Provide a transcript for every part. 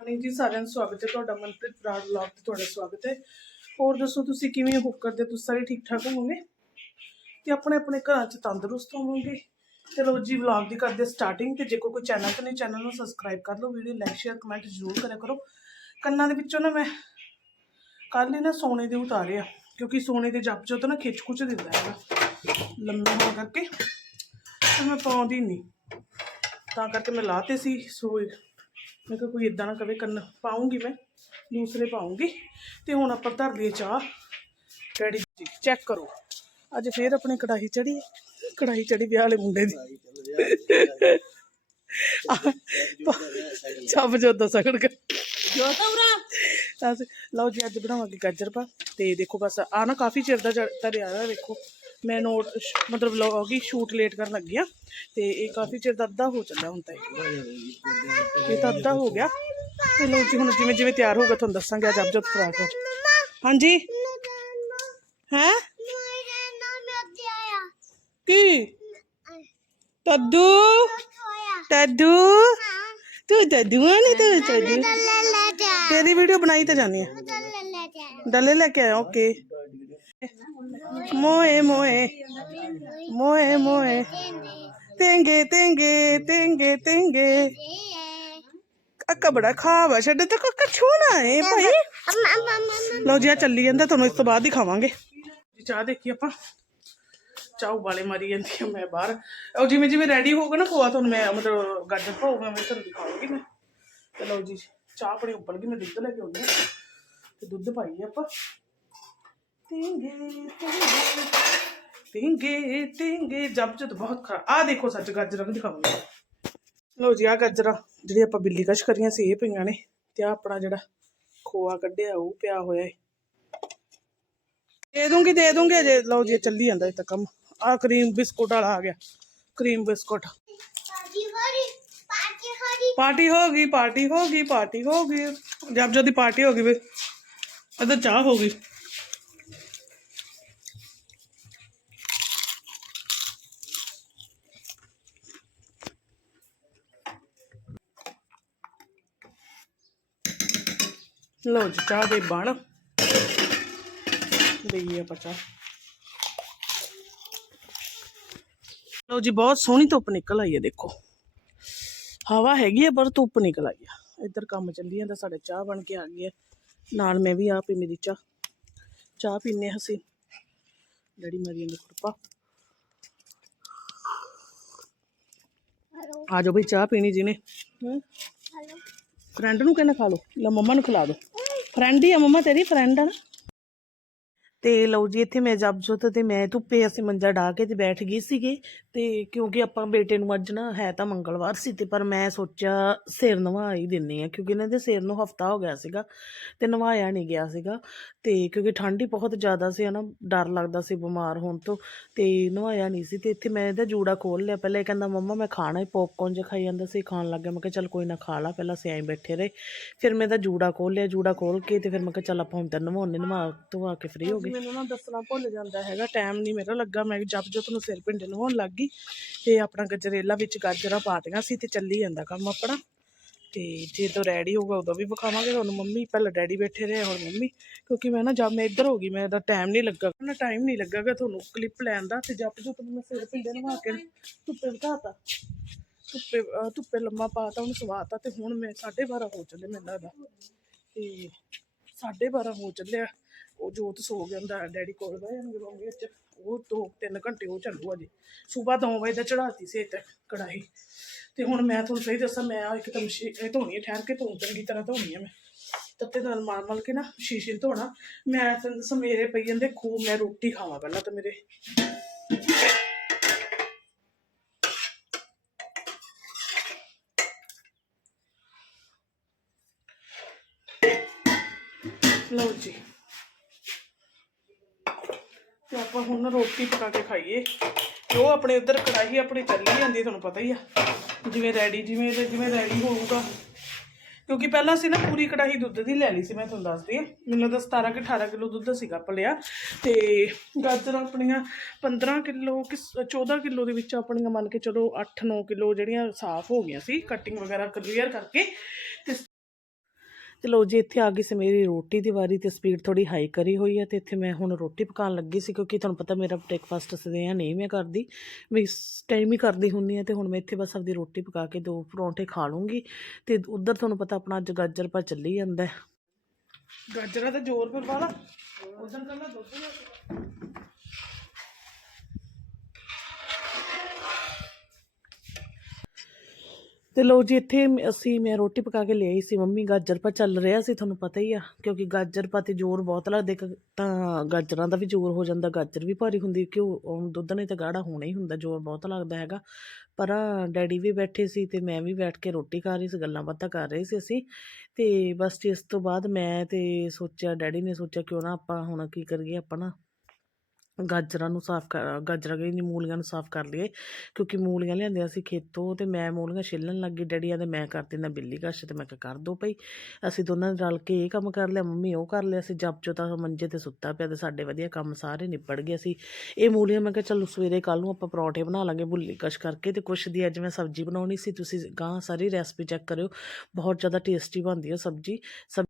Morning ਜੀ, ਸਾਰਿਆਂ ਨੂੰ ਸਵਾਗਤ ਹੈ ਤੁਹਾਡਾ, ਮਨਪ੍ਰੀਤ ਬਰਾੜ ਵਲੌਗ ਤੇ ਤੁਹਾਡਾ ਸਵਾਗਤ ਹੈ। ਹੋਰ ਦੱਸੋ, ਤੁਸੀਂ ਕਿਵੇਂ ਹੋ? ਕਰਦੇ ਤੁਸੀਂ ਸਾਰੇ ਠੀਕ ਠਾਕ ਹੋਵੋਗੇ? ਤੇ ਆਪਣੇ ਆਪਣੇ ਘਰਾਂ 'ਚ ਤੰਦਰੁਸਤ ਹੋਵੋਗੇ? ਚਲੋ ਜੀ ਵਲੌਗ ਦੀ ਕਰਦੇ ਸਟਾਰਟਿੰਗ ਤੇ ਜੇ ਕੋਈ ਕੋਈ ਚੈਨਲ ਤੇ ਨਹੀਂ ਚੈਨਲ ਨੂੰ ਸਬਸਕ੍ਰਾਈਬ ਕਰ ਲਓ ਵੀਡੀਓ ਲਾਈਕ ਸ਼ੇਅਰ ਕਮੈਂਟ ਜ਼ਰੂਰ ਕਰਿਆ ਕਰੋ। ਕੰਨਾਂ ਦੇ ਵਿੱਚੋਂ ਨਾ ਮੈਂ ਕੱਲ੍ਹ ਹੀ ਨਾ ਸੋਨੇ ਦੇ ਉਤਾਰੇ ਆ ਕਿਉਂਕਿ ਸੋਨੇ ਦੇ ਜੱਪ ਚੋਂ ਤਾਂ ਨਾ ਖਿੱਚ ਖੁੱਚ ਦਿੰਦਾ ਹੈਗਾ ਲੰਮੇ ਹੋਣ ਕਰਕੇ। ਤੇ ਮੈਂ ਪਾਉਂਦੀ ਨਹੀਂ ਤਾਂ ਕਰਕੇ ਮੈਂ ਲਾਤੇ ਸੀ ਸੋਏ। ਮੈਂ ਕਿਹਾ ਕੋਈ ਇਦਾਂ ਨਾ ਕਵੇ ਕੰਨ ਪਾਉਂਗੀ ਮੈਂ ਦੂਸਰੇ ਪਾਉਂਗੀ। ਤੇ ਹੁਣ ਆਪਾਂ ਧਰ ਲਈਏ ਚਾਹ। ਡੈਡੀ ਜੀ ਚੈੱਕ ਕਰੋ। ਅੱਜ ਫੇਰ ਆਪਣੀ ਕੜਾਹੀ ਚੜੀ ਕੜਾਹੀ ਚੜੀ ਵਿਆਹ ਵਾਲੇ ਮੁੰਡੇ ਦੀ। ਸਭ ਜੋ ਦਾ ਸਗੜ ਕਰ ਜੋ ਤਾਂ ਉਰਾ। ਅਸੀਂ ਲਓ ਜੀ ਅੱਜ ਬਣਾਵਾਂਗੇ ਗਾਜਰ ਪਾ। ਤੇ ਦੇਖੋ ਬਸ ਆ ਨਾ ਕਾਫੀ ਚਿਰ ਦਾ ਧਰਿਆ ਹੋਇਆ ਵੇਖੋ। ਮੈਂ ਨੋਟ ਮਤਲਬ ਵਲੌਗ ਹੀ ਸ਼ੂਟ ਲੇਟ ਕਰਨ ਲੱਗੀ ਆ, ਤੇ ਇਹ ਕਾਫੀ ਚਿਰ ਦਾ ਅੱਧਾ ਹੋ ਚੱਲਿਆ ਹੁਣ ਤਾਂ ਇਹ। ਤਾਂ ਅੱਧਾ ਹੋ ਗਿਆ। ਤੇ ਲਓ ਜੀ, ਹੁਣ ਜਿਵੇਂ ਜਿਵੇਂ ਤਿਆਰ ਹੋਊਗਾ ਤੁਹਾਨੂੰ ਦੱਸਾਂਗੇ ਅੱਜ ਅਬਜੋਤ ਫਰਾਕ ਹਾਂਜੀ? ਹੈ? ਕੀ? ਤੱਦੂ? ਤੱਦੂ? ਤੂੰ ਤੱਦੂ ਆ ਨਹੀਂ ਤੂੰ ਤੱਦੂ? ਤੇਰੀ ਵੀਡੀਓ ਬਣਾਈ ਤਾਂ ਜਾਨੀ ਆ। ਡੱਲੇ ਲੈ ਕੇ ਆਇਆ ਓਕੇ ਮੋਏ ਮੋਏ ਮੋਏ ਮੋਏ। ਤੇਂਗੇ ਤੇਂਗੇ ਤੇਂਗੇ ਤੇਂਗੇ। ਅੱਕਾ ਬੜਾ ਖਾਵਾ ਛੱਡ ਤੇ ਕੋ ਕਛੂਣਾ ਏ ਭਾਈ? ਲਓ ਜੀ, ਆ ਚੱਲੀ ਜਾਂਦਾ, ਤੁਹਾਨੂੰ ਇਸ ਤੋਂ ਬਾਅਦ ਹੀ ਖਾਵਾਂਗੇ ਜੀ, ਚਾਹ ਦੇਖੀ ਆਪਾਂ। ਚਾਹ ਵਾਲੇ ਮਾਰੀ ਜਾਂਦੀ ਆ ਮੈਂ ਬਾਹਰ। ਉਹ ਜਿਵੇਂ ਜਿਵੇਂ ਰੈਡੀ ਹੋਊਗਾ ਨਾ ਖੋਆ ਤੁਹਾਨੂੰ ਮੈਂ ਮਤਲਬ ਗਾਜਰ ਪਾਊਗਾ ਮੈਂ ਤੁਹਾਨੂੰ ਦਿਖਾਉਂਗੀ ਮੈਂ। ਤੇ ਲਓ ਜੀ, ਚਾਹ ਆਪਣੀ ਉੱਪਰ ਗਈ, ਮੈਂ ਦੁੱਧ ਲੈ ਕੇ ਆਉਂਦੀ ਤੇ ਦੁੱਧ ਪਾਈਏ ਆਪਾਂ। ਤਿੰਗੇ ਤਿੰਗੇ ਤਿੰਗੇ ਜਬ ਜਦ ਬਹੁਤ ਖਰਾ ਆ ਦੇਖੋ ਸੱਚ ਗਾਜਰਾਂ ਵੀ ਦਿਖਾਉਂਗੀ ਲਓ ਜੀ ਆ ਗਾਜਰਾਂ ਜਿਹੜੀ ਆਪਾਂ ਬਿੱਲੀ ਕਸ਼ ਕਰੀਆਂ ਸੀ ਇਹ ਪਈਆਂ ਨੇ ਤੇ ਆ ਆਪਣਾ ਜਿਹੜਾ ਖੋਆ ਕੱਢਿਆ ਉਹ ਪਿਆ ਹੋਇਆ ਏ ਦੇ ਦੂੰਗੀ ਦੇ ਦੂੰਗੀ ਅਜੇ ਲਓ ਜੀ ਇਹ ਚੱਲੀ ਜਾਂਦਾ ਇਹ ਤਾਂ ਕੰਮ ਆ ਕਰੀਮ ਬਿਸਕੁਟ ਵਾਲਾ ਆ ਗਿਆ ਕਰੀਮ ਬਿਸਕੁਟ ਪਾਰਟੀ ਹੋ ਗਈ ਪਾਰਟੀ ਹੋ ਗਈ ਪਾਰਟੀ ਹੋ ਗਈ ਜਬ ਜਦ ਦੀ ਪਾਰਟੀ ਹੋ ਹੋ ਲਓ ਜੀ ਚਾਹ ਦੇ ਬਣ। ਲਈਏ ਆਪਾਂ ਚਾਹ। ਲਓ ਜੀ ਬਹੁਤ ਸੋਹਣੀ ਧੁੱਪ ਨਿਕਲ ਆਈ ਹੈ ਦੇਖੋ। ਹਵਾ ਹੈਗੀ ਹੈ ਪਰ ਧੁੱਪ ਨਿਕਲ ਆਈ ਆ ਇੱਧਰ ਕੰਮ ਚੱਲੀ ਜਾਂਦਾ ਸਾਡੇ ਚਾਹ ਬਣ ਕੇ ਆ ਗਈ ਹੈ। ਨਾਲ ਮੈਂ ਵੀ ਆ ਪੀ ਮੇਰੀ ਚਾਹ। ਚਾਹ ਪੀਨੇ ਅਸੀਂ। ਡੈਡੀ ਮਰੀਆਂ ਦੀ ਖੁਰਪਾ ਆ ਜਾਓ ਬਈ ਚਾਹ ਪੀਣੀ ਜੀ ਨੇ ਫਰੈਂਡ ਨੂੰ ਕਹਿੰਦਾ ਖਾ ਲਓ ਲੈ ਮੰਮਾ ਨੂੰ ਖਿਲਾ ਦਿਓ। ਫਰੈਂਡ ਹੀ ਆ ਮੰਮਾ ਤੇਰੀ ਫਰੈਂਡ ਆ ਨਾ ਤੇ ਲਓ ਜੀ, ਇੱਥੇ ਮੈਂ ਜਬਜੋਤ ਤੇ ਮੈਂ ਧੁੱਪੇ ਅਸੀਂ ਮੰਜਾ ਢਾ ਕੇ ਤੇ ਬੈਠ ਗਏ ਸੀਗੇ। ਤੇ ਕਿਉਂਕਿ ਆਪਾਂ ਬੇਟੇ ਨੂੰ ਅੱਜ ਨਾ ਹੈ ਤਾਂ ਮੰਗਲਵਾਰ ਸੀ ਤੇ ਪਰ ਮੈਂ ਸੋਚਿਆ ਸਿਰ ਨਵਾ ਹੀ ਦਿੰਨੀ ਆ, ਕਿਉਂਕਿ ਇਹਨਾਂ ਦੇ ਸਿਰ ਨੂੰ ਹਫਤਾ ਹੋ ਗਿਆ ਸੀਗਾ ਤੇ ਨਵਾਇਆ ਨਹੀਂ ਗਿਆ ਸੀਗਾ। ਤੇ ਕਿਉਂਕਿ ਠੰਡ ਹੀ ਬਹੁਤ ਜ਼ਿਆਦਾ ਸੀ, ਹਨਾ, ਡਰ ਲੱਗਦਾ ਸੀ ਬਿਮਾਰ ਹੋਣ ਤੋਂ ਤੇ ਨਵਾਇਆ ਨਹੀਂ ਸੀ। ਤੇ ਇੱਥੇ ਮੈਂ ਇਹਦਾ ਜੂੜਾ ਖੋਲ ਲਿਆ, ਪਹਿਲਾਂ ਇਹ ਕਹਿੰਦਾ, ਮੰਮਾ, ਮੈਂ ਖਾਣਾ ਹੀ ਪੌਪਕੌਰਨ ਜਿਹਾ ਖਾਈ ਜਾਂਦਾ ਸੀ। ਖਾਣ ਲੱਗ ਗਿਆ ਮੈਂ ਕਿਹਾ, ਚੱਲ ਕੋਈ ਨਾ ਖਾ ਲਾ, ਪਹਿਲਾਂ ਅਸੀਂ ਐਂ ਬੈਠੇ ਰਹੇ। ਫਿਰ ਮੈਂ ਇਹਦਾ ਜੂੜਾ ਖੋਲ ਲਿਆ, ਜੂੜਾ ਖੋਲ ਕੇ ਤੇ ਫਿਰ ਮੈਂ ਕਿਹਾ, ਚੱਲ ਆਪਾਂ ਹੁਣ ਤਾਂ ਨਵਾਉਣੇ, ਨਵਾ ਧਵਾ ਕੇ ਫ੍ਰੀ ਹੋ ਗਏ। ਮੈਨੂੰ ਨਾ ਦੱਸਣਾ ਭੁੱਲ ਜਾਂਦਾ ਹੈਗਾ ਟਾਈਮ ਨਹੀਂ ਮੇਰਾ ਲੱਗਾ, ਮੈਂ ਜਦ ਜੋ ਨੂੰ ਸਿਰ ਪਿੰਡੇ ਨਵਾਉਣ ਲੱਗ ਗਈ, ਤੇ ਆਪਣਾ ਗਜਰੇਲਾ ਵਿੱਚ ਗਾਜਰਾਂ ਪਾਤੀਆਂ ਸੀ ਤੇ ਚੱਲੀ ਜਾਂਦਾ ਕੰਮ ਆਪਣਾ, ਤੇ ਜਦੋਂ ਰੈਡੀ ਹੋਊਗਾ ਉਦੋਂ ਵੀ ਵਿਖਾਵਾਂਗੇ ਤੁਹਾਨੂੰ ਮੰਮੀ ਪਹਿਲਾਂ ਡੈਡੀ ਬੈਠੇ ਰਹੇ, ਹੁਣ ਮੰਮੀ, ਕਿਉਂਕਿ ਮੈਂ ਨਾ ਜਦ ਮੈਂ ਇੱਧਰ ਹੋ ਗਈ, ਮੈਂ ਦਾ ਟਾਈਮ ਨਹੀਂ ਲੱਗਾ, ਨਾ ਟਾਈਮ ਨਹੀਂ ਲੱਗਾਗਾ ਤੁਹਾਨੂੰ ਕਲਿੱਪ ਲੈਣ ਦਾ, ਤੇ ਜਦ ਜੋ ਤੁਹਾਨੂੰ ਮੈਂ ਸਿਰ ਪਿੰਡੇ ਨਵਾ ਕੇ ਧੁੱਪੇ ਬਿਠਾਤਾ, ਧੁੱਪੇ ਧੁੱਪੇ ਲੰਮਾ ਪਾਤਾ, ਉਹਨੂੰ ਸਵਾਤਾ, ਤੇ ਹੁਣ ਮੈਂ 12:30 ਹੋ ਚੱਲੇ ਮੈਨੂੰ ਲੱਗਦਾ, ਤੇ 12:30 ਹੋ ਚੱਲਿਆ। ਉਹ ਜੋਤ ਸੋ ਗਿਆ ਹੁੰਦਾ ਡੈਡੀ ਕੋਲ ਬਹਿ ਜਾਣਗੇ ਬੰਗੇ ਵਿੱਚ। ਉਹ ਦੋ ਤਿੰਨ ਘੰਟੇ ਉਹ ਚੱਲੂਗਾ ਜੀ ਸਵੇਰ 2 ਵਜੇ ਦਾ ਚੜਾਤੀ ਸੀ ਇੱਥੇ ਕੜਾਈ ਤੇ ਹੁਣ ਮੈਂ ਤੁਹਾਨੂੰ ਸਹੀ ਦੱਸਾਂ, ਮੈਂ ਇੱਕਦਮ ਇਹ ਧੋਣੀ ਹੈ, ਠਹਿਰ ਕੇ ਧੋਣ ਚੰਗੀ ਤਰ੍ਹਾਂ ਧੋਣੀ ਹੈ ਮੈਂ। ਤੱਤੇ ਨਾਲ ਮਾਰ ਮਲ ਕੇ ਨਾ ਸ਼ੀਸ਼ੇ ਧੋਣਾ। ਮੈਂ ਤਾਂ ਦੱਸਾਂ ਮੇਰੇ ਪਈ ਜਾਂਦੇ ਖੂਬ ਮੈਂ ਰੋਟੀ ਖਾਵਾਂ ਪਹਿਲਾਂ ਤਾਂ ਮੇਰੇ। ਲਓ ਜੀ ਤੇ ਆਪਾਂ ਹੁਣ ਰੋਟੀ ਪਕਾ ਕੇ ਖਾਈਏ। ਤੇ ਉਹ ਆਪਣੇ ਉਧਰ ਕੜਾਹੀ ਆਪਣੀ ਚੱਲੀ ਜਾਂਦੀ, ਤੁਹਾਨੂੰ ਪਤਾ ਹੀ ਆ। ਜਿਵੇਂ ਰੈਡੀ ਜਿਵੇਂ ਜਿਵੇਂ ਰੈਡੀ ਹੋਊਗਾ। ਕਿਉਂਕਿ ਪਹਿਲਾਂ ਅਸੀਂ ਨਾ ਪੂਰੀ ਕੜਾਹੀ ਦੁੱਧ ਦੀ ਲੈ ਲਈ ਸੀ, ਮੈਂ ਤੁਹਾਨੂੰ ਦੱਸਦੀ ਹਾਂ ਮੈਨੂੰ ਤਾਂ 17 ਕਿ 18 ਕਿਲੋ ਦੁੱਧ ਸੀਗਾ ਪਲਿਆ ਤੇ ਗਾਜਰਾਂ ਆਪਣੀਆਂ 15 ਕਿਲੋ ਕਿ 14 ਕਿਲੋ ਦੇ ਵਿੱਚ ਆਪਣੀਆਂ ਮੰਨ ਕੇ ਚਲੋ 8-9 ਕਿਲੋ ਜਿਹੜੀਆਂ ਸਾਫ਼ ਹੋ ਗਈਆਂ ਸੀ ਕਟਿੰਗ ਵਗੈਰਾ ਕਲੀਅਰ ਕਰਕੇ। ਤੇ ਤੇ ਲੋ ਜੀ, ਇੱਥੇ ਆ ਗਈ ਸੀ ਮੇਰੀ ਰੋਟੀ ਦੀ ਵਾਰੀ ਤੇ ਸਪੀਡ ਥੋੜੀ ਹਾਈ ਕਰੀ ਹੋਈ ਹੈ ਤੇ ਇੱਥੇ ਮੈਂ ਹੁਣ ਰੋਟੀ ਪਕਾਉਣ ਲੱਗੀ ਸੀ ਕਿਉਂਕਿ ਤੁਹਾਨੂੰ ਪਤਾ ਮੇਰਾ ਬ੍ਰੇਕਫਾਸਟ ਸਦੇ ਨਹੀਂ ਮੈਂ ਕਰਦੀ, ਮੈਂ ਇਸ ਟਾਈਮ ਹੀ ਕਰਦੀ ਹੁੰਨੀ ਆ ਤੇ ਹੁਣ ਮੈਂ ਇੱਥੇ ਬਸ ਆਪਦੀ ਰੋਟੀ ਪਕਾ ਕੇ ਦੋ ਪਰੌਂਠੇ ਖਾ ਲੂੰਗੀ ਤੇ ਉਧਰ ਤੁਹਾਨੂੰ ਪਤਾ ਆਪਣਾ ਅੱਜ ਗਾਜਰ ਪਾ ਚੱਲੀ ਜਾਂਦਾ ਗਾਜਰਾਂ ਤੇ ਜ਼ੋਰ ਪਰ ਵਾਲਾ? ਉਧਰ ਕੱਲਾ ਦੁੱਧ ਤੇ ਲੋ ਜੀ, ਇੱਥੇ ਅਸੀਂ ਮੈਂ ਰੋਟੀ ਪਕਾ ਕੇ ਲਿਆਈ ਸੀ ਮੰਮੀ, ਗਾਜਰ ਪਾ ਚੱਲ ਰਿਹਾ ਸੀ, ਤੁਹਾਨੂੰ ਪਤਾ ਹੀ ਆ, ਕਿਉਂਕਿ ਗਾਜਰ ਪਾ ਤੇ ਜ਼ੋਰ ਬਹੁਤ ਲੱਗਦਾ, ਇੱਕ ਤਾਂ ਗਾਜਰਾਂ ਦਾ ਵੀ ਜ਼ੋਰ ਹੋ ਜਾਂਦਾ, ਗਾਜਰ ਵੀ ਭਾਰੀ ਹੁੰਦੀ, ਕਿਉਂ ਦੁੱਧ ਨੇ ਤਾਂ ਗਾੜਾ ਹੋਣਾ ਹੀ ਹੁੰਦਾ, ਜ਼ੋਰ ਬਹੁਤ ਲੱਗਦਾ ਹੈਗਾ। ਪਰ ਆ ਡੈਡੀ ਵੀ ਬੈਠੇ ਸੀ ਤੇ ਮੈਂ ਵੀ ਬੈਠ ਕੇ ਰੋਟੀ ਖਾ ਰਹੀ ਸੀ, ਗੱਲਾਂ ਬਾਤਾਂ ਕਰ ਰਹੇ ਸੀ ਅਸੀਂ, ਤੇ ਬਸ ਜੀ ਇਸ ਤੋਂ ਬਾਅਦ ਮੈਂ ਤੇ ਸੋਚਿਆ, ਡੈਡੀ ਨੇ ਸੋਚਿਆ ਕਿਉਂ ਨਾ ਆਪਾਂ ਹੁਣ ਕੀ ਕਰੀਏ ਆਪਣਾ। ਗਾਜਰਾਂ ਨੂੰ ਸਾਫ਼ ਕਰ ਗਾਜਰਾਂ ਗਈ ਮੂਲੀਆਂ ਨੂੰ ਸਾਫ਼ ਕਰ ਲਈਏ, ਕਿਉਂਕਿ ਮੂਲੀਆਂ ਲਿਆਂਦੀਆਂ ਸੀ ਖੇਤੋਂ ਤੇ ਮੈਂ ਮੂਲੀਆਂ ਛਿੱਲਣ ਲੱਗੀ ਡੈਡੀ ਆਂਦੇ ਮੈਂ ਕਰ ਦਿੰਦਾ ਬਿੱਲੀ ਕਸ਼ ਤੇ ਮੈਂ ਕਿਹਾ ਕਰ ਦੋ ਭਈ। ਅਸੀਂ ਦੋਨਾਂ ਨੇ ਰਲ ਕੇ ਇਹ ਕੰਮ ਕਰ ਲਿਆ, ਮੰਮੀ ਉਹ ਕਰ ਲਿਆ ਸੀ ਜਪਚੋ ਤਾਂ ਮੰਜੇ ਤੇ ਸੁੱਤਾ ਪਿਆ ਤੇ ਸਾਡੇ ਵਧੀਆ ਕੰਮ ਸਾਰੇ ਨਿਪੜ ਗਏ ਸੀ। ਇਹ ਮੂਲੀਆਂ ਮੈਂ ਕਿਹਾ ਚਲੋ ਸਵੇਰੇ ਕੱਲ ਨੂੰ ਆਪਾਂ ਪਰੌਂਠੇ ਬਣਾ ਲਾਂਗੇ ਬੁੱਲੀ ਕਸ਼ ਕਰਕੇ ਤੇ ਕੁਛ ਦੀ ਅੱਜ ਮੈਂ ਸਬਜ਼ੀ ਬਣਾਉਣੀ ਸੀ, ਤੁਸੀਂ ਗਾਂ ਸਾਰੀ ਰੈਸਪੀ ਚੈੱਕ ਕਰਿਓ, ਬਹੁਤ ਜ਼ਿਆਦਾ ਟੇਸਟੀ ਬਣਦੀ ਹੈ ਸਬਜ਼ੀ। ਸਬ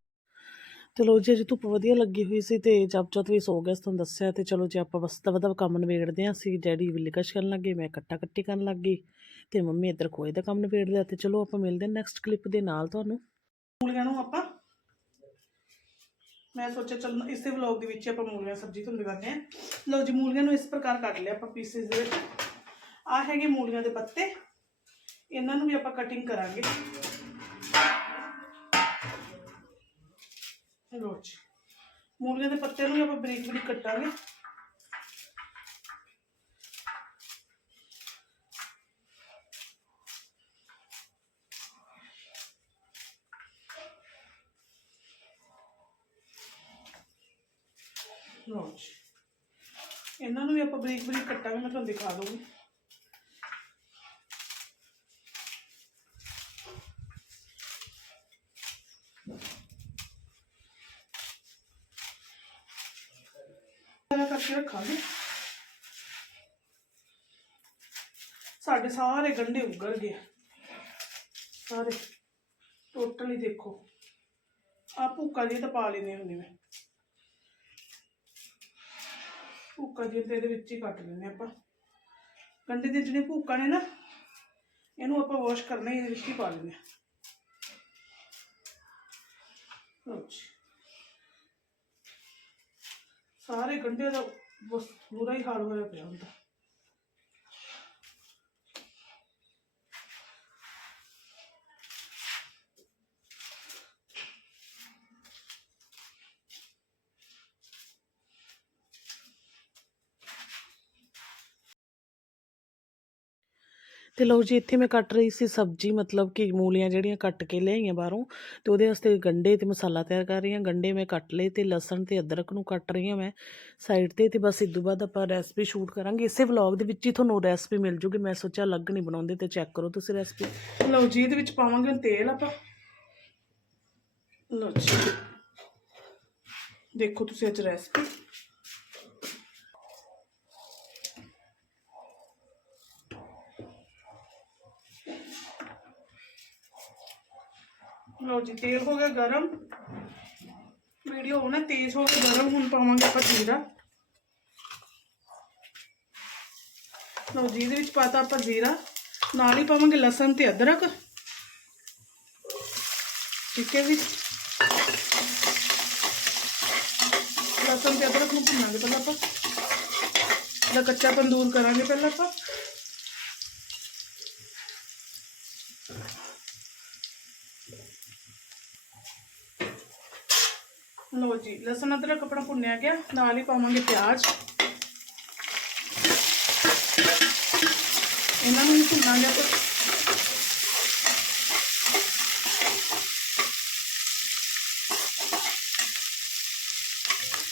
ਚਲੋ ਜੀ, ਅੱਜ ਧੁੱਪ ਵਧੀਆ ਲੱਗੀ ਹੋਈ ਸੀ ਤੇ ਜਦ ਜਦ ਵੀ ਸੋ ਗਿਆ ਤੁਹਾਨੂੰ ਦੱਸਿਆ ਤੇ ਚਲੋ ਜੀ, ਆਪਾਂ ਬਸ ਦਵਾ ਦਵਾ ਕੰਮ ਨਿਬੇੜਦੇ ਹਾਂ। ਅਸੀਂ ਡੈਡੀ ਵਿਲਿਕਸ਼ ਕਰਨ ਲੱਗੇ ਮੈਂ ਕੱਟਾ ਕੱਟੀ ਕਰਨ ਲੱਗੀ ਤੇ ਮੰਮੀ ਇੱਧਰ ਖੋਏ ਦਾ ਕੰਮ ਨਿਬੇੜ ਲਿਆ ਤੇ ਚਲੋ ਆਪਾਂ ਮਿਲਦੇ ਹਾਂ ਨੈਕਸਟ ਕਲਿੱਪ ਦੇ ਨਾਲ ਤੁਹਾਨੂੰ। ਮੂਲੀਆਂ ਨੂੰ ਆਪਾਂ, ਮੈਂ ਸੋਚਿਆ ਚਲ ਇਸੇ ਵਲੌਗ ਦੇ ਵਿੱਚ ਆਪਾਂ ਮੂਲੀਆਂ, ਸਬਜ਼ੀ ਤੁਹਾਨੂੰ ਦਿਖਾਉਂਦੇ ਹਾਂ। ਲਓ ਜੀ, ਮੂਲੀਆਂ ਨੂੰ ਇਸ ਪ੍ਰਕਾਰ ਕੱਟ ਲਿਆ ਆਪਾਂ ਪੀਸਿਸ ਦੇ ਵਿੱਚ। ਆ ਹੈਗੇ ਮੂਲੀਆਂ ਦੇ ਪੱਤੇ, ਇਹਨਾਂ ਨੂੰ ਵੀ ਆਪਾਂ ਕਟਿੰਗ ਕਰਾਂਗੇ। ਲਓ ਜੀ ਮੂਲੀਆਂ ਦੇ ਪੱਤੇ ਨੂੰ ਵੀ ਆਪਾਂ ਬਰੀਕ ਬਰੀਕ ਕੱਟਾਂਗੇ। ਲਓ ਜੀ ਇਹਨਾਂ ਨੂੰ ਵੀ ਆਪਾਂ ਬਰੀਕ ਬਰੀਕ ਕੱਟਾਂਗੇ, ਮੈਂ ਤੁਹਾਨੂੰ ਦਿਖਾ ਦਊਂਗੀ। ਐਵੇਂ ਰੱਖਾਂਗੇ ਸਾਡੇ ਸਾਰੇ ਗੰਢੇ ਉੱਗਰ ਗਏ। ਸਾਰੇ। ਟੋਟਲੀ ਦੇਖੋ। ਆ ਭੁੱਕਾ ਜੀ ਤਾਂ ਪਾ ਲੈਨੇ ਹੁੰਦੀ ਮੈਂ। ਭੁੱਕਾ ਜੀ ਤੇ ਇਹਦੇ ਵਿੱਚ ਹੀ ਕੱਟ ਲੈਨੇ ਆਪਾਂ। ਗੰਢੇ ਦੇ ਜਿਹੜੇ ਭੁੱਕਾ ਨੇ ਨਾ, ਇਹਨੂੰ ਆਪਾਂ ਵਾਸ਼ ਕਰਨਾ ਇਹਦੇ ਵਿੱਚ ਹੀ ਪਾ ਲੈਨੇ ਲਓ ਜੀ। ਸਾਰੇ ਗੰਢੇ ਦਾ ਬਸ ਬੁਰਾ ਹੀ ਹਾਲ ਹੋਇਆ ਪਿਆ ਹੁੰਦਾ। ਤੇ ਲਓ ਜੀ, ਇੱਥੇ ਮੈਂ ਕੱਟ ਰਹੀ ਸੀ ਸਬਜ਼ੀ, ਮਤਲਬ ਕਿ ਮੂਲੀਆਂ ਜਿਹੜੀਆਂ ਕੱਟ ਕੇ ਲਿਆਈਆਂ ਬਾਹਰੋਂ ਤੇ ਉਹਦੇ ਵਾਸਤੇ ਗੰਡੇ ਤੇ ਮਸਾਲਾ ਤਿਆਰ ਕਰ ਰਹੀ ਹਾਂ। ਗੰਡੇ ਮੈਂ ਕੱਟ ਲਏ ਤੇ ਲਸਣ ਤੇ ਅਦਰਕ ਨੂੰ ਕੱਟ ਰਹੀ ਹਾਂ ਮੈਂ ਸਾਈਡ ਤੇ ਤੇ ਬਸ ਇਸ ਤੋਂ ਬਾਅਦ ਆਪਾਂ ਰੈਸਪੀ ਸ਼ੂਟ ਕਰਾਂਗੇ। ਇਸੇ ਵਲੌਗ ਦੇ ਵਿੱਚ ਹੀ ਤੁਹਾਨੂੰ ਰੈਸਪੀ ਮਿਲ ਜੂਗੀ। ਮੈਂ ਸੋਚਿਆ ਅਲੱਗ ਨਹੀਂ ਬਣਾਉਂਦੇ ਤੇ ਚੈੱਕ ਕਰੋ ਤੁਸੀਂ ਰੈਸਪੀ। ਲਓ ਜੀ, ਇਹਦੇ ਵਿੱਚ ਪਾਵਾਂਗੇ ਤੇਲ ਆਪਾਂ। ਲਓ ਜੀ। ਦੇਖੋ ਤੁਸੀਂ ਅੱਜ ਰੈਸਪੀ। ਲਓ ਜੀ, ਤੇਲ ਹੋ ਗਿਆ ਗਰਮ। ਵੀਡੀਓ ਹੋਣਾ ਤੇਜ਼ ਹੋ ਕੇ ਗਰਮ ਹੁਣ ਪਾਵਾਂਗੇ ਆਪਾਂ ਜੀਰਾ ਲਓ ਜੀ, ਇਹਦੇ ਵਿੱਚ ਪਾਤਾ ਆਪਾਂ ਜੀਰਾ। ਨਾਲ ਹੀ ਪਾਵਾਂਗੇ ਲਸਣ ਤੇ ਅਦਰਕ। ਠੀਕ ਹੈ ਵੀ ਲਸਣ ਤੇ ਅਦਰਕ ਨੂੰ ਭੁੰਨਾਂਗੇ ਪਹਿਲਾਂ ਆਪਾਂ। ਇਹਦਾ ਕੱਚਾਪਨ ਦੂਰ ਕਰਾਂਗੇ ਪਹਿਲਾਂ ਆਪਾਂ ਲਓ ਜੀ ਲਸਣ ਅਦਰਕ ਆਪਣਾ ਭੁੰਨਿਆ ਗਿਆ, ਨਾਲ ਹੀ ਪਾਵਾਂਗੇ ਪਿਆਜ਼। ਇਹਨਾਂ ਨੂੰ ਵੀ ਭੁੰਨਾਂਗੇ ਆਪਾਂ।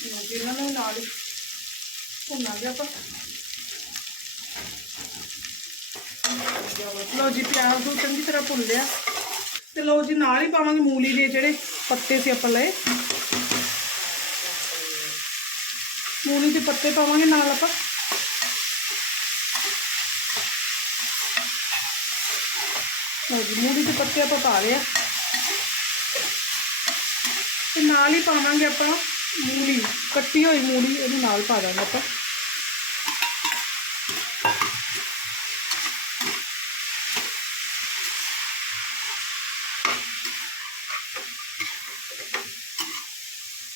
ਲਓ ਜੀ ਇਹਨਾਂ ਨੂੰ ਨਾਲ ਹੀ ਭੁੰਨਾਂਗੇ ਆਪਾਂ। ਲਓ ਜੀ, ਪਿਆਜ਼ ਨੂੰ ਚੰਗੀ ਤਰ੍ਹਾਂ ਭੁੰਨ ਲਿਆ। ਤੇ ਲਓ ਜੀ, ਨਾਲ ਹੀ ਪਾਵਾਂਗੇ ਮੂਲੀ ਦੇ ਜਿਹੜੇ ਪੱਤੇ ਸੀ ਆਪਾਂ ਲਏ। ਮੂਲੀ ਦੇ ਪੱਤੇ ਪਾਵਾਂਗੇ ਨਾਲ ਆਪਾਂ। ਲਓ ਜੀ, ਮੂਲੀ ਦੇ ਪੱਤੇ ਆਪਾਂ ਪਾ ਲਿਆ ਤੇ ਨਾਲ ਹੀ ਪਾਵਾਂਗੇ ਆਪਾਂ ਮੂਲੀ, ਕੱਟੀ ਹੋਈ ਮੂਲੀ ਇਹਦੇ ਨਾਲ ਪਾ ਦਾਂਗੇ ਆਪਾਂ।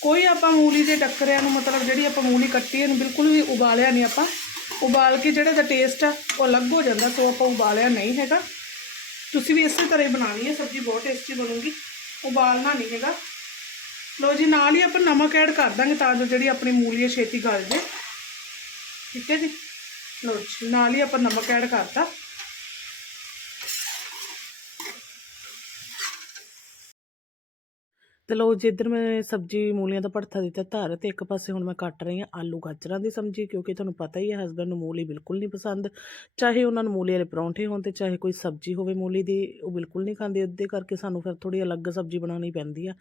ਕੋਈ ਆਪਾਂ ਮੂਲੀ ਦੇ ਟੱਕਰਿਆਂ ਨੂੰ ਮਤਲਬ ਜਿਹੜੀ ਆਪਾਂ ਮੂਲੀ ਕੱਟੀ ਇਹਨੂੰ ਬਿਲਕੁਲ ਵੀ ਉਬਾਲਿਆ ਨਹੀਂ ਆਪਾਂ, ਉਬਾਲ ਕੇ ਜਿਹੜਾ ਦਾ ਟੇਸਟ ਆ, ਉਹ ਅਲੱਗ ਹੋ ਜਾਂਦਾ, ਸੋ ਆਪਾਂ ਉਬਾਲਿਆ ਨਹੀਂ ਹੈਗਾ। ਤੁਸੀਂ ਵੀ ਇਸੇ ਤਰ੍ਹਾਂ ਹੀ ਬਣਾਉਣੀ ਹੈ, ਸਬਜ਼ੀ ਬਹੁਤ ਟੇਸਟੀ ਬਣੂਗੀ, ਉਬਾਲਣਾ ਨਹੀਂ ਹੈਗਾ। ਲੋ ਜੀ, ਨਾਲ ਹੀ ਆਪਾਂ ਨਮਕ ਐਡ ਕਰ ਦਾਂਗੇ ਤਾਂ ਜੋ ਜਿਹੜੀ ਆਪਣੀ ਮੂਲੀ ਹੈ ਛੇਤੀ ਗਲ ਜੇ। ਠੀਕ ਹੈ ਜੀ? ਲੋ ਜੀ, ਨਾਲ ਹੀ ਆਪਾਂ ਨਮਕ ਐਡ ਕਰਤਾ। ਤੇ ਲੋ ਜਿੱਧਰ ਮੈਂ ਸਬਜੀ ਮੂਲੀਆਂ ਦਾ ਭੜਥਾ ਦਿੱਤਾ ਧਰ ਤੇ ਇੱਕ ਪਾਸੇ ਹੁਣ ਮੈਂ ਕੱਟ ਰਹੀ ਹਾਂ ਆਲੂ ਗਾਜਰਾਂ ਦੀ ਸਬਜੀ, ਕਿਉਂਕਿ ਤੁਹਾਨੂੰ ਪਤਾ ਹੀ ਹੈ ਹਸਬੰਡ ਨੂੰ ਮੂਲੀ ਬਿਲਕੁਲ ਨਹੀਂ ਪਸੰਦ। ਚਾਹੇ ਉਹਨਾਂ ਨੂੰ ਮੂਲੀ ਵਾਲੇ ਪਰੌਂਠੇ ਹੋਣ ਤੇ ਚਾਹੇ ਕੋਈ ਸਬਜੀ ਹੋਵੇ ਮੂਲੀ ਦੀ, ਉਹ ਬਿਲਕੁਲ ਨਹੀਂ ਖਾਂਦੇ। ਉਹਦੇ ਕਰਕੇ ਸਾਨੂੰ ਫਿਰ ਥੋੜੀ ਅਲੱਗ ਸਬਜੀ ਬਣਾਉਣੀ ਪੈਂਦੀ ਆ।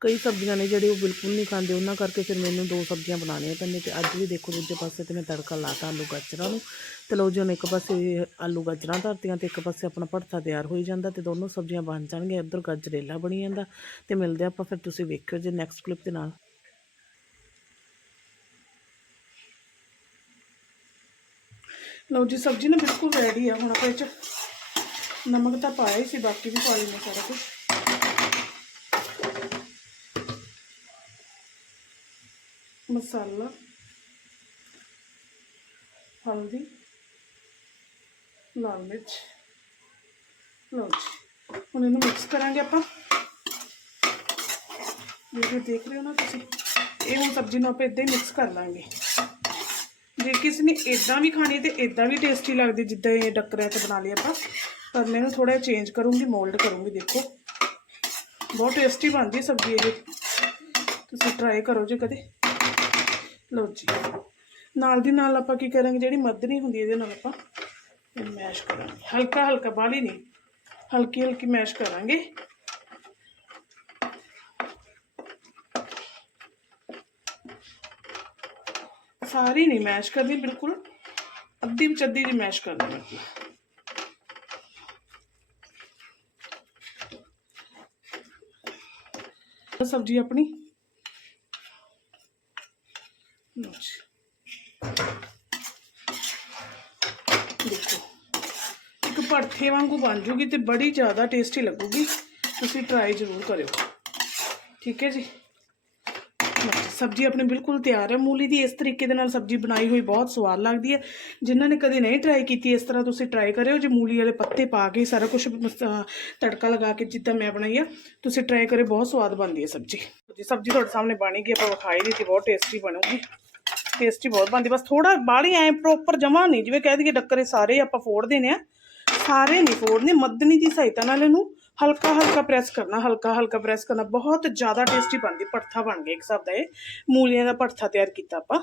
ਕਈ ਸਬਜ਼ੀਆਂ ਨੇ ਜਿਹੜੇ ਉਹ ਬਿਲਕੁਲ ਨਹੀਂ ਖਾਂਦੇ, ਉਹਨਾਂ ਕਰਕੇ ਫਿਰ ਮੈਨੂੰ ਦੋ ਸਬਜ਼ੀਆਂ ਬਣਾਉਣੀਆਂ ਪੈਂਦੀਆਂ ਤੇ ਅੱਜ ਵੀ ਦੇਖੋ ਦੂਜੇ ਪਾਸੇ ਤੇ ਮੈਂ ਤੜਕਾ ਲਾਤਾ ਆਲੂ ਗਾਜਰਾਂ ਨੂੰ। ਤੇ ਲਓ ਜੀ ਹੁਣ ਇੱਕ ਪਾਸੇ ਆਲੂ ਗਾਜਰਾਂ ਧਰਤੀਆਂ ਤੇ ਇੱਕ ਪਾਸੇ ਆਪਣਾ ਭੜਥਾ ਤਿਆਰ ਹੋਈ ਜਾਂਦਾ ਤੇ ਦੋਨੋਂ ਸਬਜ਼ੀਆਂ ਬਣ ਜਾਣਗੀਆਂ, ਇੱਧਰ ਗਾਜਰੇਲਾ ਬਣੀ ਜਾਂਦਾ ਤੇ ਮਿਲਦੇ ਆਪਾਂ ਫਿਰ ਤੁਸੀਂ ਵੇਖਿਓ ਜੇ ਨੈਕਸਟ ਕਲਿੱਪ ਦੇ ਨਾਲ। ਲਓ ਜੀ, ਸਬਜ਼ੀ ਨਾ ਬਿਲਕੁਲ ਰੈਡੀ ਆ, ਹੁਣ ਆਪਾਂ ਇਹ ਚ ਨਮਕ ਤਾਂ ਪਾਇਆ ਹੀ ਸੀ, ਬਾਕੀ ਵੀ ਪਾ ਲੈਣਾ ਸਾਰਾ ਕੁਝ ਮਸਾਲਾ, ਹਲਦੀ, ਲਾਲ ਮਿਰਚ। ਲਓ ਜੀ, ਹੁਣ ਇਹਨੂੰ ਮਿਕਸ ਕਰਾਂਗੇ ਆਪਾਂ। ਵੀਡੀਓ ਦੇਖ ਰਹੇ ਹੋ ਨਾ ਤੁਸੀਂ, ਇਹ ਹੁਣ ਸਬਜ਼ੀ ਨੂੰ ਆਪਾਂ ਇਦਾਂ ਹੀ ਮਿਕਸ ਕਰ ਲਾਂਗੇ। ਜੇ ਕਿਸੇ ਨੇ ਇਦਾਂ ਵੀ ਖਾਣੀ ਤੇ ਇਦਾਂ ਵੀ ਟੇਸਟੀ ਲੱਗਦੀ, ਜਿੱਦਾਂ ਇਹ ਡੱਕਰਿਆਂ 'ਚ ਬਣਾ ਲਈ ਆਪਾਂ ਪਰ ਮੈਂ ਮੈਨੂੰ ਥੋੜਾ ਚੇਂਜ ਕਰੂੰਗੀ ਮੋਲਡ ਕਰੂੰਗੀ, ਦੇਖੋ। ਬਹੁਤ ਟੇਸਟੀ ਬਣਦੀ ਸਬਜ਼ੀ ਇਹ। ਤੁਸੀਂ ਟਰਾਈ ਕਰੋ ਜੇ ਕਦੇ। ਲਓ ਜੀ। ਨਾਲ ਦੀ ਨਾਲ ਆਪਾਂ ਕੀ ਕਰਾਂਗੇ, ਜਿਹੜੀ ਮੱਧਨੀ ਹੁੰਦੀ ਇਹਦੇ ਨਾਲ ਆਪਾਂ ਮੈਸ਼ ਕਰਾਂਗੇ। ਹਲਕਾ ਹਲਕਾ ਬਾਹਲੀ ਨਹੀਂ ਹਲਕੀ ਹਲਕੀ ਮੈਸ਼ ਕਰਾਂਗੇ। ਸਾਰੀ ਨਹੀਂ ਮੈਸ਼ ਕਰਨੀ ਬਿਲਕੁਲ ਅੱਧੀ ਵਿੱਚ ਅੱਧੀ ਦੀ ਮੈਸ਼ ਕਰਨੀ ਹੈ ਇਹ ਸਬਜ਼ੀ ਆਪਣੀ ਲਓ ਜੀ ਦੇਖੋ ਇੱਕ ਭੜਥੇ ਵਾਂਗੂ ਬਣ ਜੂਗੀ ਤੇ ਬੜੀ ਜ਼ਿਆਦਾ ਟੇਸਟੀ ਲੱਗੂਗੀ ਤੁਸੀਂ ਟਰਾਈ ਜ਼ਰੂਰ ਕਰਿਓ ਠੀਕ ਹੈ ਜੀ ਲਓ ਜੀ, ਸਬਜ਼ੀ ਆਪਣੀ ਬਿਲਕੁਲ ਤਿਆਰ ਹੈ। ਮੂਲੀ ਦੀ ਇਸ ਤਰੀਕੇ ਦੇ ਨਾਲ ਸਬਜ਼ੀ ਬਣਾਈ ਹੋਈ ਬਹੁਤ ਸਵਾਦ ਲੱਗਦੀ ਹੈ। ਜਿਨ੍ਹਾਂ ਨੇ ਕਦੇ ਨਹੀਂ ਟਰਾਈ ਕੀਤੀ, ਇਸ ਤਰ੍ਹਾਂ ਤੁਸੀਂ ਟਰਾਈ ਕਰਿਓ। ਜੇ ਮੂਲੀ ਵਾਲੇ ਪੱਤੇ ਪਾ ਕੇ ਸਾਰਾ ਕੁਝ ਤੜਕਾ ਲਗਾ ਕੇ ਜਿੱਦਾਂ ਮੈਂ ਬਣਾਈ ਆ, ਤੁਸੀਂ ਟਰਾਈ ਕਰਿਓ। ਬਹੁਤ ਸਵਾਦ ਬਣਦੀ ਹੈ ਸਬਜ਼ੀ। ਜੀ, ਸਬਜ਼ੀ ਤੁਹਾਡੇ ਸਾਹਮਣੇ ਬਣੀ ਗਈ, ਆਪਾਂ ਵਿਖਾਈ ਦਿੱਤੀ, ਬਹੁਤ ਟੇਸਟੀ ਬਣੂਗੀ। ਟੇਸਟੀ ਬਹੁਤ ਬਣਦੀ, ਬਸ ਥੋੜਾ ਬਾਹਲੀ ਐ ਪ੍ਰੋਪਰ ਜਮਾ ਨਹੀਂ। ਜਿਵੇਂ ਕਹਿ ਦਈਏ, ਡੱਕਰੇ ਸਾਰੇ ਆਪਾਂ ਫੋੜ ਦੇਣੇ ਆ। ਸਾਰੇ ਨਹੀਂ ਫੋੜਨੇ, ਮੱਧਨੀ ਦੀ ਸਹਾਇਤਾ ਨਾਲ ਇਹਨੂੰ ਹਲਕਾ ਹਲਕਾ ਪ੍ਰੈਸ ਕਰਨਾ ਹਲਕਾ ਹਲਕਾ ਪ੍ਰੈਸ ਕਰਨਾ, ਬਹੁਤ ਜ਼ਿਆਦਾ ਟੇਸਟੀ ਬਣਦੀ ਭੜਥਾ ਬਣ ਗਿਆ ਇੱਕ ਹਿਸਾਬ ਦਾ ਇਹ। ਮੂਲੀਆਂ ਦਾ ਭੜਥਾ ਤਿਆਰ ਕੀਤਾ ਆਪਾਂ।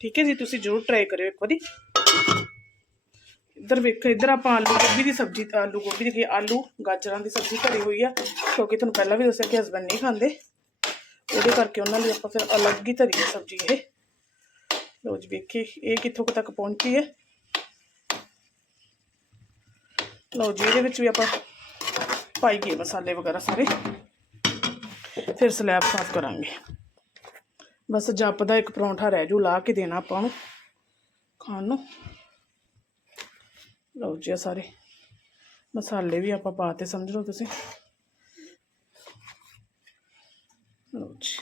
ਠੀਕ ਹੈ ਜੀ, ਤੁਸੀਂ ਜ਼ਰੂਰ ਟਰਾਈ ਕਰਿਓ ਇੱਕ ਵਾਰੀ। ਇੱਧਰ ਵੇਖੋ, ਇੱਧਰ ਆਪਾਂ ਆਲੂ ਗੋਭੀ ਦੀ ਸਬਜ਼ੀ, ਆਲੂ ਗੋਭੀ ਦੀ ਆਲੂ, ਗਾਜਰਾਂ ਦੀ ਸਬਜ਼ੀ ਧਰੀ ਹੋਈ ਆ। ਕਿਉਂਕਿ ਤੁਹਾਨੂੰ ਪਹਿਲਾਂ ਵੀ ਦੱਸਿਆ ਕਿ ਹਸਬੰਡ ਨਹੀਂ ਖਾਂਦੇ। ਉਹਦੇ ਕਰਕੇ ਉਹਨਾਂ ਲਈ ਆਪਾਂ ਫਿਰ ਅਲੱਗ ਹੀ ਧਰੀ ਹੈ ਸਬਜ਼ੀ ਇਹ। ਲੋ ਜੀ ਵੇਖੀ ਇਹ ਕਿੱਥੋਂ ਕੁ ਤੱਕ ਪਹੁੰਚੀ ਹੈ। ਲਓ ਜੀ, ਇਹਦੇ ਵਿੱਚ ਵੀ ਆਪਾਂ ਪਾਈ ਗਏ ਮਸਾਲੇ ਵਗੈਰਾ ਸਾਰੇ। ਫਿਰ ਸਲੈਬ ਸਾਫ਼ ਕਰਾਂਗੇ। ਬਸ ਜੱਪ ਦਾ ਇੱਕ ਪਰੌਂਠਾ ਰਹਿ ਜੂ, ਲਾ ਕੇ ਦੇਣਾ ਆਪਾਂ ਨੂੰ ਖਾਣ ਨੂੰ। ਲਓ ਜੀ ਆਹ ਸਾਰੇ। ਮਸਾਲੇ ਵੀ ਆਪਾਂ ਪਾਤੇ ਸਮਝ ਲਓ ਤੁਸੀਂ। ਲਓ ਜੀ।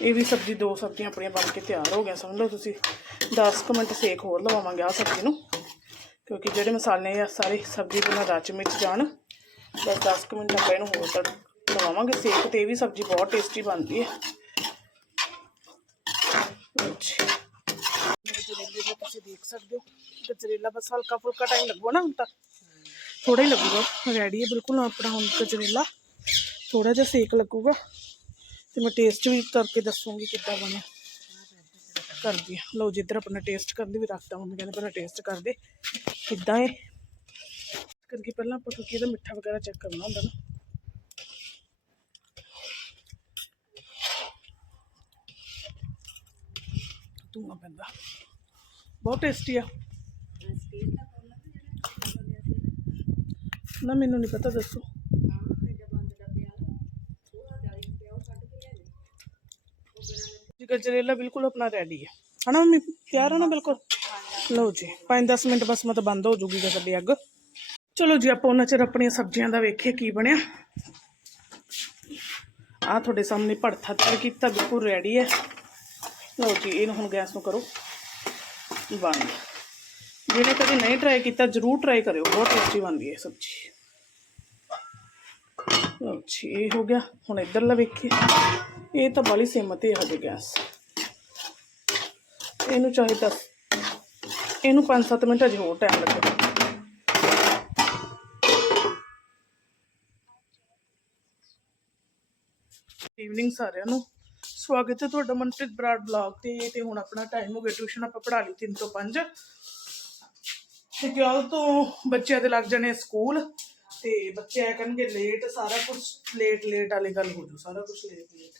ਇਹ ਵੀ ਸਬਜ਼ੀ ਦੋ ਸਬਜ਼ੀਆਂ ਆਪਣੀਆਂ ਬਣ ਕੇ ਤਿਆਰ ਹੋ ਗਿਆ ਸਮਝ ਲਓ ਤੁਸੀਂ। 10 ਕੁ ਮਿੰਟ ਸੇਕ ਹੋਰ ਲਵਾਵਾਂਗੇ ਆ ਸਬਜ਼ੀ ਨੂੰ। ਕਿਉਂਕਿ ਜਿਹੜੇ ਮਸਾਲੇ ਆ ਸਾਰੇ ਸਬਜ਼ੀ ਦੇ ਨਾਲ ਰਚ ਮਿਚ ਜਾਣ। ਬਸ 10 ਕੁ ਮਿੰਟ ਆਪਾਂ ਇਹਨੂੰ ਹੋਰ ਤੜ ਲਵਾਵਾਂਗੇ ਸੇਕ ਤੇ ਇਹ ਵੀ ਸਬਜ਼ੀ ਬਹੁਤ ਟੇਸਟੀ ਬਣਦੀ ਹੈ। ਲਓ ਜੀ ਮੇਰੇ ਗਜਰੇਲੇ ਨੂੰ ਤੁਸੀਂ ਦੇਖ ਸਕਦੇ ਹੋ। ਗਜਰੇਲਾ ਬਸ ਹਲਕਾ ਫੁਲਕਾ ਟਾਈਮ ਲੱਗੂਗਾ ਨਾ ਹੁਣ ਤਾਂ। ਥੋੜਾ ਹੀ ਲੱਗੂਗਾ। ਰੈਡੀ ਹੈ ਬਿਲਕੁਲ ਆਪਣਾ ਹੁਣ ਗਜਰੇਲਾ। ਥੋੜਾ ਜਿਹਾ ਸੇਕ ਲੱਗੂਗਾ। ਤੇ ਮੈਂ ਟੇਸਟ ਵੀ ਕਰਕੇ ਦੱਸੂਗੀ ਕਿੱਦਾਂ ਬਣਿਆ। ਕਰਦੀ ਹਾਂ। ਲਓ ਜਿੱਧਰ ਆਪਣਾ ਟੇਸਟ ਕਰਨ ਦੀ ਵੀ ਰੱਖਦਾ, ਮੰਮੀ ਕਹਿੰਦੇ ਪਹਿਲਾਂ ਟੇਸਟ ਕਰਦੇ ਕਿੱਦਾਂ ਹੈ? ਕਰਕੇ ਪਹਿਲਾਂ ਆਪਾਂ ਕਿਉਂਕਿ ਇਹਦਾ ਮਿੱਠਾ ਵਗੈਰਾ ਚੈੱਕ ਕਰਨਾ ਹੁੰਦਾ ਨਾ। ਧੂਆਂ ਪੈਂਦਾ। ਬਹੁਤ ਟੇਸਟੀ ਆ। ਨਾ, ਮੈਨੂੰ ਨਹੀਂ ਪਤਾ, ਦੱਸੋ। ਗਜਰੇਲਾ ਬਿਲਕੁਲ ਆਪਣਾ ਰੈਡੀ ਹੈ ਹਨਾ ਮੰਮੀ, ਤਿਆਰ ਹੈ ਨਾ ਬਿਲਕੁਲ? ਲਓ ਜੀ 5-10 ਮਿੰਟ ਬਸ ਮਤ ਬੰਦ ਹੋ ਜੂਗੀ ਗਾ ਸਾਡੀ ਅੱਗ। ਚਲੋ ਜੀ, ਆਪਾਂ ਉਹਨਾਂ ਚਿਰ ਆਪਣੀਆਂ ਸਬਜ਼ੀਆਂ ਦਾ ਵੇਖੀਏ ਕੀ ਬਣਿਆ। ਆ ਤੁਹਾਡੇ ਸਾਹਮਣੇ ਭੜਥਾ ਤਿਆਰ ਕੀਤਾ, ਬਿਲਕੁਲ ਰੈਡੀ ਹੈ। ਲਓ ਜੀ, ਇਹਨੂੰ ਹੁਣ ਗੈਸ ਨੂੰ ਕਰੋ। ਬੰਦ ਜਿਹਨੇ ਕਦੇ ਨਹੀਂ ਟਰਾਈ ਕੀਤਾ, ਜਰੂਰ ਟਰਾਈ ਕਰਿਓ। ਬਹੁਤ ਟੇਸਟੀ ਬਣਦੀ ਹੈ ਸਬਜ਼ੀ। ਲਓ ਜੀ, ਇਹ ਹੋ ਗਿਆ। ਹੁਣ ਇੱਧਰਲਾ ਵੇਖੀਏ। ਇਹ ਤਾਂ ਬਾਲੀ ਸਿਮ ਤੇ ਹੈ ਹਜੇ ਗੈਸ। ਇਹਨੂੰ ਚਾਹੀਦਾ ਇਹਨੂੰ 5-7 ਮਿੰਟ ਅਜੇ ਹੋਰ ਟਾਈਮ ਲੱਗੇਗਾ। ਈਵਨਿੰਗ ਸਾਰਿਆਂ ਨੂੰ। ਸਵਾਗਤ ਹੈ ਤੁਹਾਡਾ ਮਨਪ੍ਰੀਤ ਬਰਾੜ ਬਲੌਗ ਤੇ ਤੇ ਹੁਣ ਆਪਣਾ ਟਾਈਮ ਹੋ ਗਿਆ ਟਿਊਸ਼ਨ ਆਪਾਂ ਪੜ੍ਹਾ ਲਈ 3 ਤੋਂ 5 ਤੇ ਕੱਲ ਤੋਂ ਬੱਚਿਆਂ ਦੇ ਲੱਗ ਜਾਣੇ ਸਕੂਲ, ਤੇ ਬੱਚੇ ਆ ਕਰਨਗੇ ਲੇਟ ਸਾਰਾ ਕੁਝ ਲੇਟ ਲੇਟ ਵਾਲੀ ਗੱਲ ਹੋ ਜੂ, ਸਾਰਾ ਕੁਝ ਲੇਟ ਲੇਟ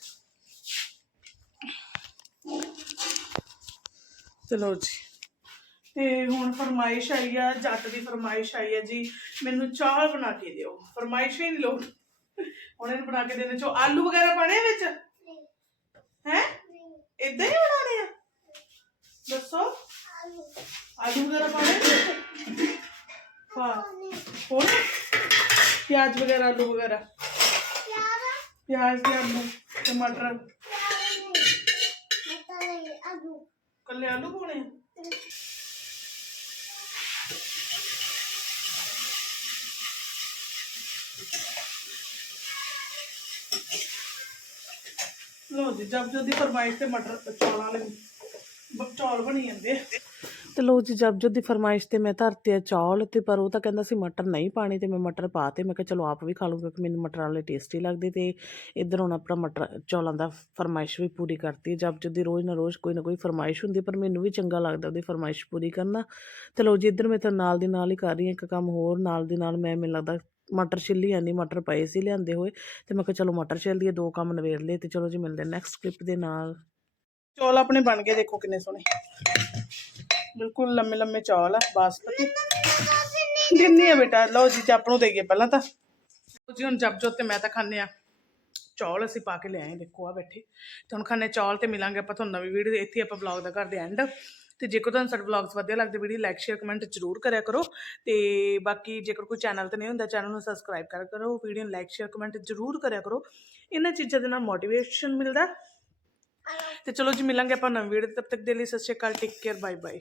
ਚਲੋ ਜੀ। ਤੇ ਹੁਣ ਫਰਮਾਇਸ਼ ਆਈ ਆ, ਜੱਟ ਦੀ ਫਰਮਾਇਸ਼ ਆਈ ਆ ਜੀ, ਮੈਨੂੰ ਚਾਹ ਬਣਾ ਕੇ ਦਿਓ। ਫਰਮਾਇਸ਼ ਹੀ ਨਹੀਂ ਲੋੜ। ਹੁਣ ਇਹਨੂੰ ਬਣਾ ਕੇ ਦੇਣੇ ਚੋ ਆਲੂ ਵਗੈਰਾ ਪਾਣੇ ਆ ਵਿੱਚ? ਹੈ? ਇਦਾਂ ਹੀ ਬਣਾਉਣੇ ਆ? ਦੱਸੋ। ਆਲੂ ਵਗੈਰਾ ਪਾਣੇ ਵਿੱਚ? ਹਾਂ ਹੋਰ ਪਿਆਜ਼ ਵਗੈਰਾ ਆਲੂ ਵਗੈਰਾ? ਪਿਆਜ਼ ਤੇ ਆਲੂ। ਟਮਾਟਰ ਕੱਲੇ ਆਲੂ ਪਾਉਣੇ ਆ? ਲੋ ਜੀ, ਜਬ ਜਦ ਫਰਮਾਇਸ਼ ਤੇ ਮਟਰ ਚੌਲਾਂ ਵਾਲੇ ਚੌਲ ਬਣੀ ਜਾਂਦੇ ਤੇ ਲੋ ਜੀ, ਜਬ ਜਦ ਦੀ ਫਰਮਾਇਸ਼ ਤੇ ਮੈਂ ਧਰਤੇ ਚੌਲ ਤੇ, ਪਰ ਉਹ ਤਾਂ ਕਹਿੰਦਾ ਸੀ ਮਟਰ ਨਹੀਂ ਪਾਣੇ ਤੇ ਮੈਂ ਮਟਰ ਪਾਤੇ ਮੈਂ ਕਿਹਾ ਚਲੋ ਆਪ ਵੀ ਖਾ ਲੂੰਗਾ ਕਿਉਂਕਿ ਮੈਨੂੰ ਮਟਰ ਵਾਲੇ ਟੇਸਟੀ ਲੱਗਦੇ ਤੇ ਇੱਧਰ ਹੁਣ ਆਪਣਾ ਮਟਰ, ਚੌਲਾਂ ਦਾ ਫਰਮਾਇਸ਼ ਵੀ ਪੂਰੀ ਕਰਤੀ ਜਬ ਜਦ ਦੀ ਰੋਜ਼ ਨਾ ਰੋਜ਼ ਕੋਈ ਨਾ ਕੋਈ ਫਰਮਾਇਸ਼ ਹੁੰਦੀ ਪਰ ਮੈਨੂੰ ਵੀ ਚੰਗਾ ਲੱਗਦਾ ਉਹਦੀ ਫਰਮਾਇਸ਼ ਪੂਰੀ ਕਰਨਾ। ਤੇ ਲੋ ਜੀ, ਇੱਧਰ ਮੈਂ ਤਾਂ ਨਾਲ ਦੀ ਨਾਲ ਹੀ ਕਰ ਰਹੀ ਹਾਂ, ਇੱਕ ਕੰਮ ਹੋਰ, ਨਾਲ ਦੀ ਨਾਲ ਮੈਂ, ਮੈਨੂੰ ਲੱਗਦਾ ਮਟਰ ਛਿੱਲੀ ਜਾਂਦੀ ਮਟਰ ਪਏ ਸੀ ਲਿਆਂਦੇ ਹੋਏ ਤੇ ਮੈਂ ਕਿਹਾ ਚਲੋ ਮਟਰ ਛਿੱਲ ਲਈਏ, ਦੋ ਕੰਮ ਨਵੇੜ ਲਏ ਤੇ ਚਲੋ ਜੀ ਮਿਲਦੇ ਨੈਕਸਟ ਕਲਿੱਪ ਦੇ ਨਾਲ। ਚੌਲ ਆਪਣੇ ਬਣ ਗਏ, ਦੇਖੋ ਕਿੰਨੇ ਸੋਹਣੇ। ਬਿਲਕੁਲ ਲੰਮੇ ਲੰਮੇ ਚੌਲ ਆ ਬਾਸਪਤੀ ਦਿੰਨੀ ਆ ਬੇਟਾ, ਲਓ ਜੀ ਜੱਪ ਨੂੰ ਦੇਈਏ ਪਹਿਲਾਂ ਤਾਂ। ਜੀ, ਹੁਣ ਜਪ ਜੋਤ ਤੇ ਮੈਂ ਤਾਂ ਖਾਣੇ ਆ ਚੌਲ ਅਸੀਂ ਪਾ ਕੇ ਲਿਆਏ ਦੇਖੋ ਆ ਬੈਠੇ। ਤੇ ਹੁਣ ਖਾਣੇ ਚੌਲ ਤੇ ਮਿਲਾਂਗੇ ਆਪਾਂ ਤੁਹਾਨੂੰ ਨਵੀਂ ਵੀਡੀਓ, ਇੱਥੇ ਆਪਾਂ ਵਲੌਗ ਦਾ ਕਰਦੇ ਐਂਡ ਤੇ ਜੇਕਰ ਤੁਹਾਨੂੰ ਸਾਡੇ ਵਲੌਗਸ ਵਧੀਆ ਲੱਗਦੇ ਵੀਡੀਓ ਲਾਈਕ ਸ਼ੇਅਰ ਕਮੈਂਟ ਜ਼ਰੂਰ ਕਰਿਆ ਕਰੋ। ਤੇ ਬਾਕੀ ਜੇਕਰ ਕੋਈ ਚੈਨਲ ਤੇ ਨਹੀਂ ਹੁੰਦਾ ਚੈਨਲ ਨੂੰ ਸਬਸਕ੍ਰਾਈਬ ਕਰਿਆ ਕਰੋ ਵੀਡੀਓ ਨੂੰ ਲਾਈਕ ਸ਼ੇਅਰ ਕਮੈਂਟ ਜ਼ਰੂਰ ਕਰਿਆ ਕਰੋ। ਇਹਨਾਂ ਚੀਜ਼ਾਂ ਦੇ ਨਾਲ ਮੋਟੀਵੇਸ਼ਨ ਮਿਲਦਾ। ਤੇ ਚਲੋ ਜੀ, ਮਿਲਾਂਗੇ ਆਪਾਂ ਨਵੀਂ ਵੀਡੀਓ ਤਬ ਤੱਕ ਦੇ ਲਈ। ਸਤਿ ਸ਼੍ਰੀ ਅਕਾਲ ਟੇਕ ਕੇਅਰ ਬਾਏ ਬਾਏ